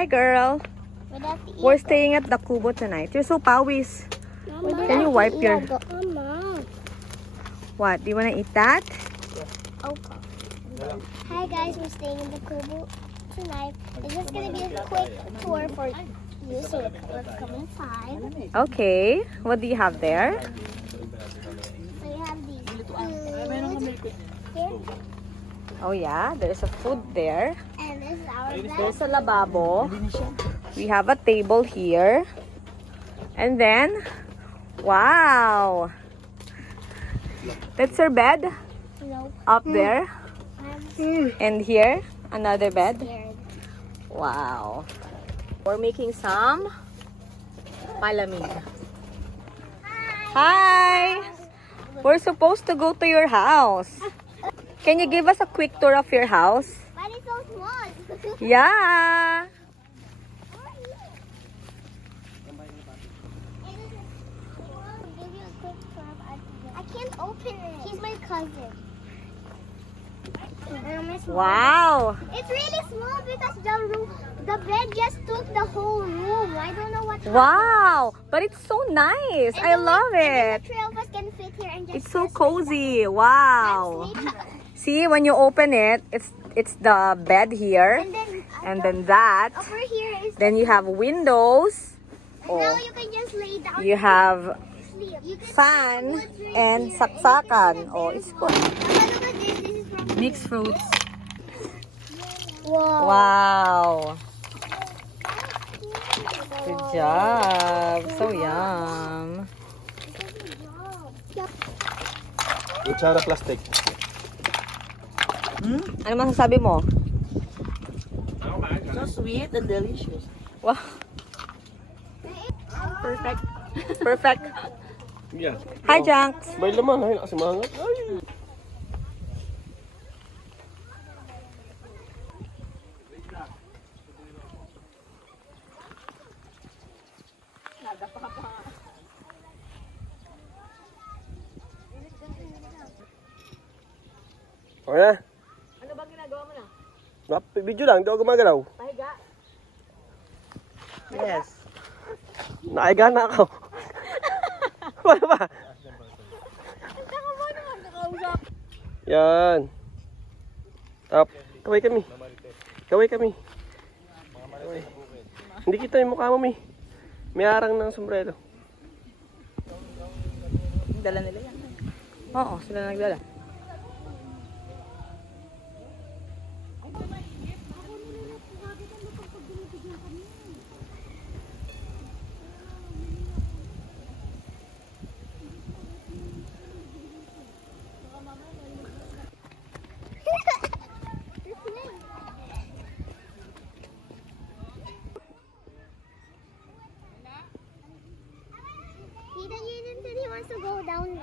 Hi, girl. Where does the We're staying at the Kubo tonight. You're so pawis. Mama, Can you wipe your... Mama. What? Do you want to eat that? Okay. Hi guys, we're staying in the Kubo tonight. It's just gonna be a quick tour for you, so let's come inside. Okay. What do you have there? So you have these foods here, Oh, yeah. There's a food there. and this is our bed. There's a lavabo. We have a table here. And then, wow. That's our bed Nope, up there. I'm And here, another bed. scared. Wow. We're making some malamig. Hi! We're supposed to go to your house. Can you give us a quick tour of your house? But it's so small. Yeah! I can't open it. He's my cousin. Wow! It's really small because the bed just took the whole room. I don't know what. Wow! But it's so nice. I love it. The three of us can fit here and just. It's so just cozy. Wow! sleep. See, when you open it, it's the bed here. And then And then that. over here is. Then you have windows. And now you can just lay down. You have sleep. You can fan see woods right and here. saksakan. And Oh, it's good. Mama, look at this. This is from. Mixed fruits. Whoa. Wow. Good job. So yum. Kutsara plastic. Ano masasabi mo? So sweet and delicious. Wow. Perfect. Perfect. Yeah. Hi, Junks. May laman, ay nakasimangat. Ay. Okay na. Ano bang ginagawa mo na? Video lang, hindi ako gumagalaw. Pahiga. Yes. Naiga na ako. Wala ba? Yan. Up. Kaway kami. Kaway kami. Kaway. Hindi kita yung mukha mo, Mi. May arang ng sombrero. Dala nila yan. Oo, sila nagdala. He said he wants to go down.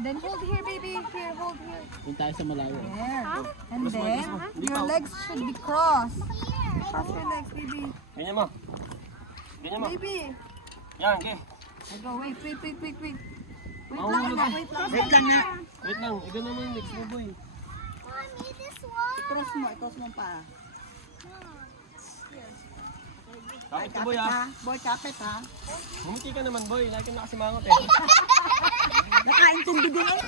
Then hold here, baby. Here, hold here. Kung tayo sa malayo. There. And then, your legs should be crossed. Cross your legs, baby. Ganyan mo. Ganyan mo. Baby. Yan, okay. Go, wait. Wait Mahulog lang, ka. wait lang. Wait lang na. Wait lang, ikaw naman yung next mo, boy. Mommy, this one. I-cross mo pa. Kapit ka, boy, ha? Boy, kapit ha. Humiti ka naman, boy. Lagi ka nakasimangot, eh. Nakaintindi din.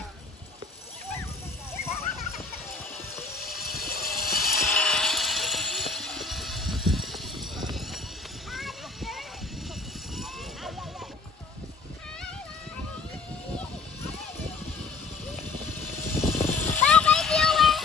Bye-bye, viewers.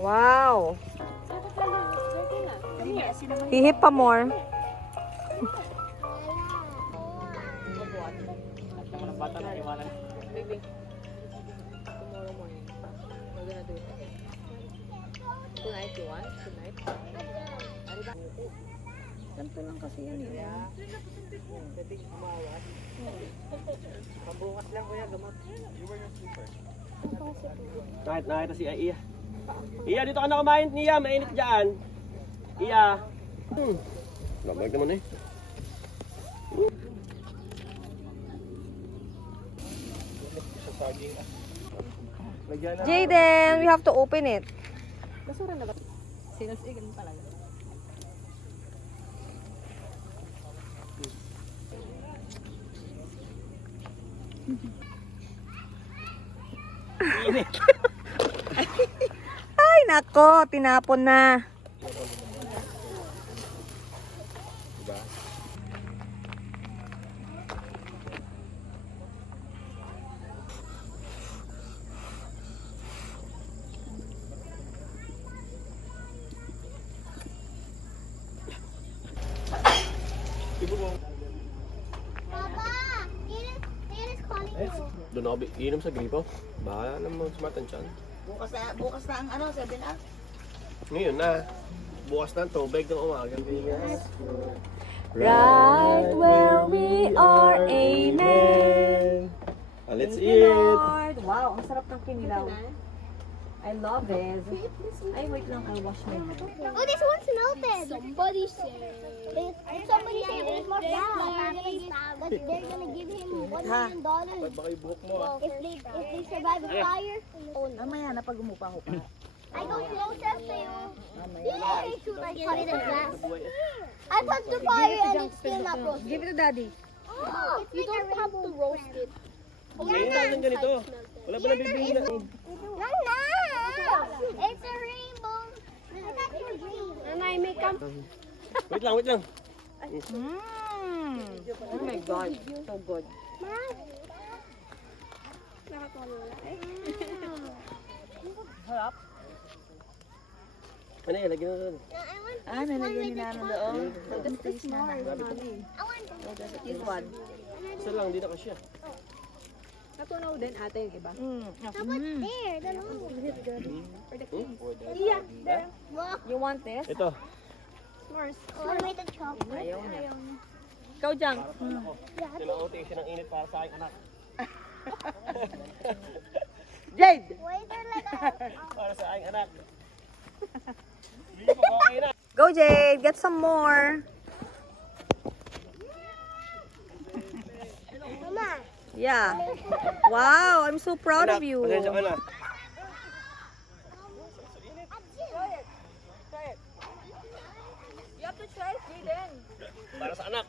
Wow. Hihip pa more. Baby, tomorrow morning, we're gonna do it again. Tonight, you want? Tonight? Ganito lang kasi yan eh. Pabukas lang kuya, gamot. Nakita si Iya. Iya, dito ka na kumain, Iya. Mainit dyan. Iya. Lamag naman eh. Jaden, we have to open it. Ay, nako, tinapon na. Papa, Ian is calling you. Doon ako inom sa gripo. Bahala naman sumatan siyan. Bukas na ang ano, 7 up. Ngayon na. Bukas na ang tubig ng umaga. Right where we are, amen. Let's Thank you, Lord. Wow, ang sarap ng kinilaw. I love it. Ay, wait lang, I'll wash my hands. Oh, this one's melted. Somebody said there's more but they're gonna give him $1 million. Baka ibuhok mo ah. If they survive the fire. Oh no. Mamaya na pag umupa-hupa. I go closer to you. Yeah, they shoot like cut the glass. I touched the fire and it's still not roasted. Give it to daddy. Oh, you don't have to roast it. Ngayon lang ng ganito. Wala ba nabibili na? Nana! It's a rainbow. I got your dream. And I make up. Wait lang, wait lang. Oh my God, so good. Ano yan, lagyan na doon. Nalagyan ni Nano doon. I want This one. Isa lang, hindi na kasya. Natunaw din ate yung iba. How about there? The long Yeah. Look. You want this? Ito. Oh, I made the chocolate. Ayaw niya. Ikaw dyan. Sinauting siya ng init para sa aking anak. Jade! Wait there like Para sa aking anak. Hindi pa okay na. Go Jade, get some more. Mama. Yeah. Wow, I'm so proud of you. Pasensya ka na. Para sa anak.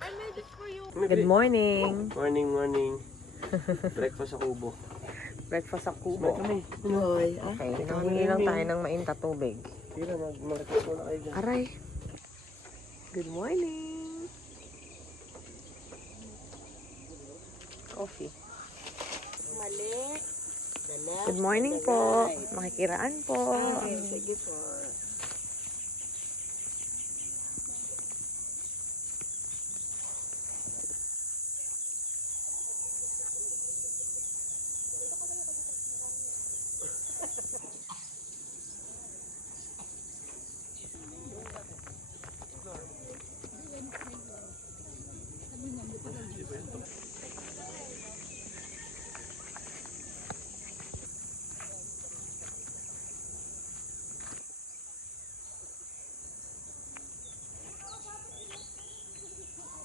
Good morning. Morning, morning. Breakfast sa kubo. Breakfast sa May kubo. kami. Hoy, Okay, nakahingi lang tayo ng mainta tubig. Tira, mag-breakfast muna kayo dyan. Aray. Good morning. Coffee. Good morning po. Makikiraan po. sige po.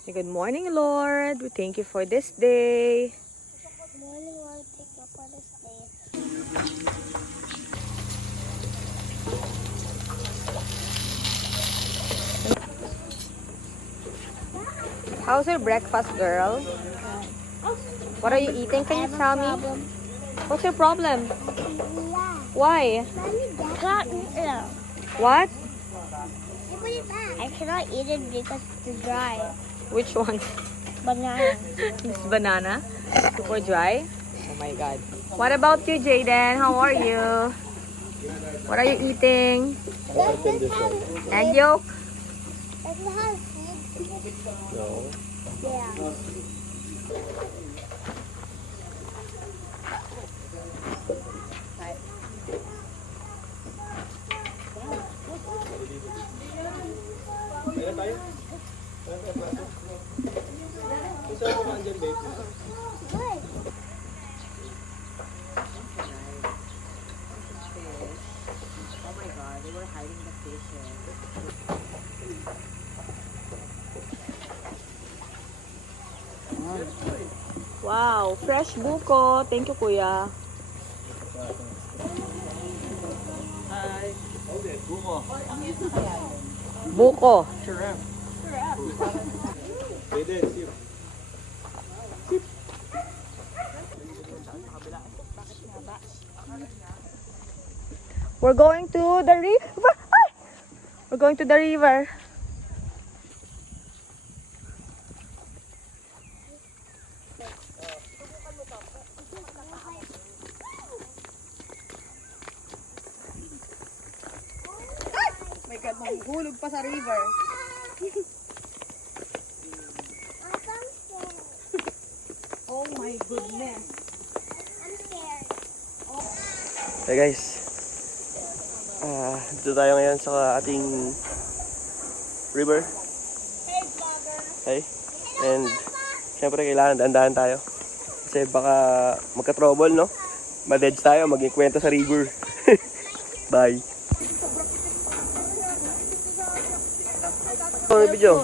Good morning, Lord. We thank you for this day. Morning, Lord, take you for this day. How's your breakfast, girl? What are you eating? Can you tell me? What's your problem? Why? What? I cannot eat it because it's dry. Which one? Banana. It's banana? Super dry? Oh my God. What about you, Jaden? How are you? What are you eating? Does this have Egg yolk? does it have seeds? No. Yeah. Meron tayo? Isa mo man dyan, babe. Good. Oh my God, they were hiding the fishes. Wow, fresh buko. Thank you, kuya. Buko. Pwede, sip. We're going to the river. Ay! We're going to the river. My God, mahuhulog pa sa river. Oh my goodness. I'm scared. Hey guys. Dito tayo ngayon sa ating river. Hey, vlogger. Hey. And syempre kailangan dahan-dahan tayo. Kasi baka magka-trouble, no? Ma-dead tayo, maging kwento sa river. Bye. Ano yung video?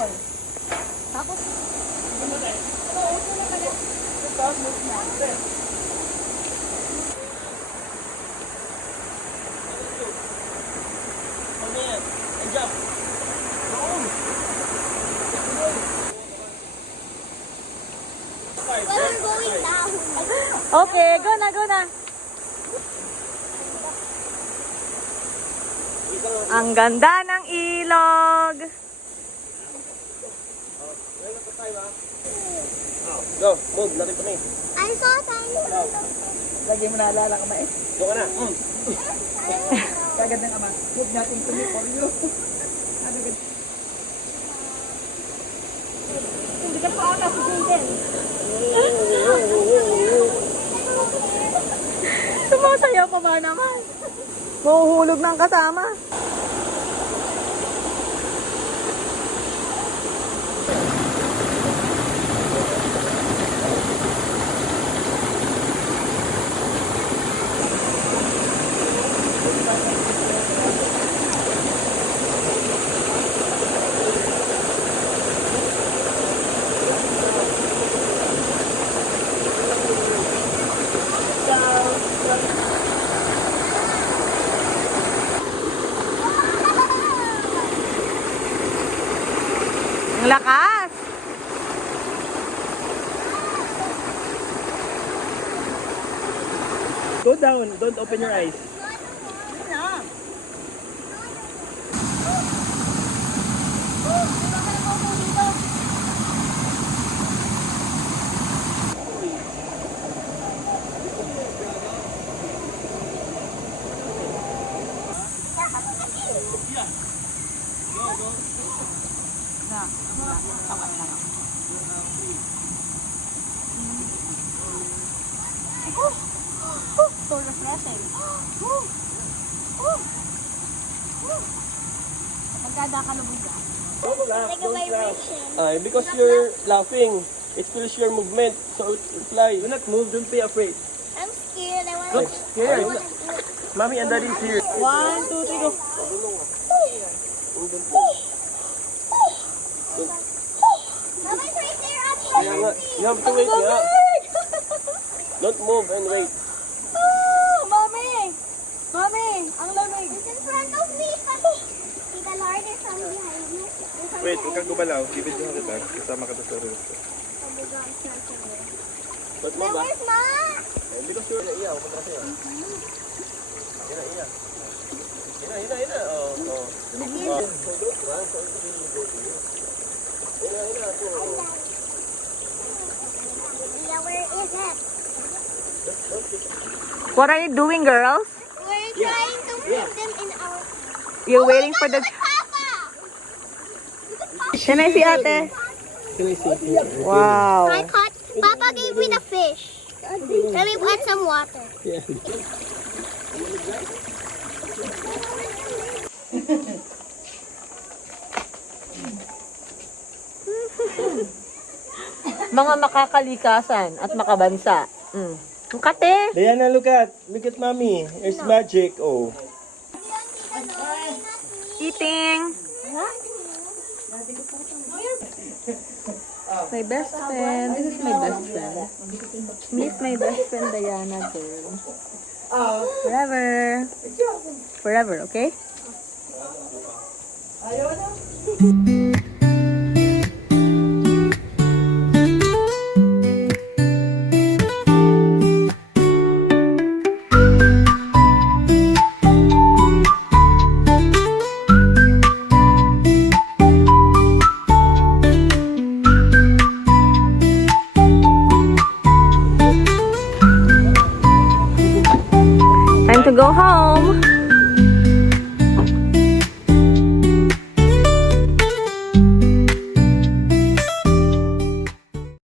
Well, we're going down. Okay, go na, go na. Ang ganda ng ilog. Go, move, natin kami. I saw tiny Lagi mo naalala ka, Mae. Go ka na. Kagad ng ama. Huwag natin tuloy for you. Ano ganda? Hindi ka pa ako din. Sumasayaw pa ba naman? Mahuhulog ng kasama. Ang lakas! Go down, don't open your eyes. So refreshing. Magkada ka na buga. Don't laugh, Like a don't laugh. vibration. Because you're laughing, it feels your movement, so it will fly. Do not move, don't be afraid. I'm scared. I want Look, to. scared. Mommy and daddy is here. 1, 2, 3, go. Mommy's right there. I'm Kaya nga, you have to wait nga. Don't move and wait. Oh, mami! Mami, ang lamig. It's in front of me. See, the Lord is from behind me. Wait, huwag kang gumalaw. Bibidyohan kita. Kasama ka sa roof. Don't Now, move ah. where's Mom? Because you're naiya, huwag ka kasi ah. Ina. Ina. Oh. So don't run, so it will go to you. Ina. Yeah, where is it? What are you doing, girls? We're trying to have them in our You're waiting for the... Papa! Can I see ate? Can I see? Wow. I caught. Papa gave me the fish. Let me add some water. Yeah. Mga makakalikasan at makabansa. Ang kate. Diana, look at mommy. There's magic. Oh. Eating. My best friend. This is my best friend. Meet my best friend, Diana, girl. Forever. Forever, okay? Time to go home.